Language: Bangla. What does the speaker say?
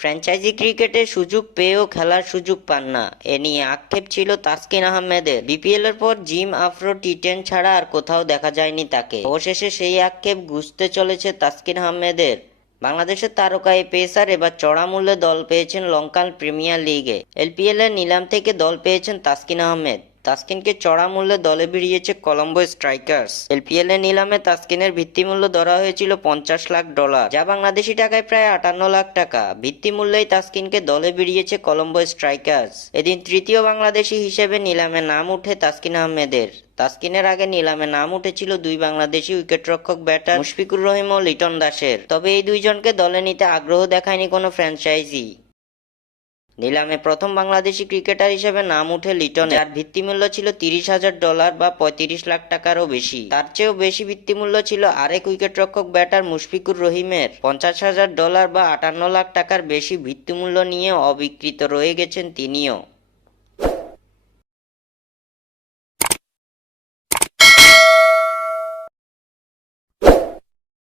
ফ্র্যাঞ্চাইজি ক্রিকেটে সুযোগ পেয়েও খেলার সুযোগ পান না, এ নিয়ে আক্ষেপ ছিল তাসকিন আহমেদের। বিপিএল এর পর জিম আফ্রো টি10 ছাড়া আর কোথাও দেখা যায়নি তাকে। অবশেষে সেই আক্ষেপ ঘুচতে চলেছে তাসকিন আহমেদের। বাংলাদেশের তারকা এই পেসার এবার চড়া মূল্যে দল পেয়েছেন লঙ্কান প্রিমিয়ার লিগে। এলপিএল এর নিলাম থেকে দল পেয়েছেন তাসকিন আহমেদ। তাসকিনকে চড়া মূল্যে দলে ভিড়িয়েছে কলম্বো স্ট্রাইকার্স। এলপিএল এর নিলামে তাসকিনের ভিত্তিমূল্য ধরা হয়েছিল $50 লাখ, যা বাংলাদেশি টাকায় প্রায় 58 লাখ টাকা। ভিত্তিমূল্যেই তাসকিনকে দলে ভিড়িয়েছে কলম্বো স্ট্রাইকার্স। এদিন তৃতীয় বাংলাদেশি হিসেবে নিলামে নাম উঠে তাসকিন আহমেদের। তাসকিনের আগে নিলামে নাম উঠেছিল দুই বাংলাদেশি উইকেটরক্ষক ব্যাটার মুশফিকুর রহিম ও লিটন দাসের। তবে এই দুইজনকে দলে নিতে আগ্রহ দেখায়নি কোনো ফ্র্যাঞ্চাইজি। নিলামে প্রথম বাংলাদেশি ক্রিকেটার হিসেবে নাম উঠে লিটনের, যার ভিত্তিমূল্য ছিল $30,000 বা 35 লাখ টাকারও বেশি। তার চেয়েও বেশি ভিত্তিমূল্য ছিল আরেক উইকেটরক্ষক ব্যাটার মুশফিকুর রহিমের। $50,000 বা 58 লাখ টাকার বেশি ভিত্তিমূল্য নিয়ে অবিকৃত রয়ে গেছেন তিনিও।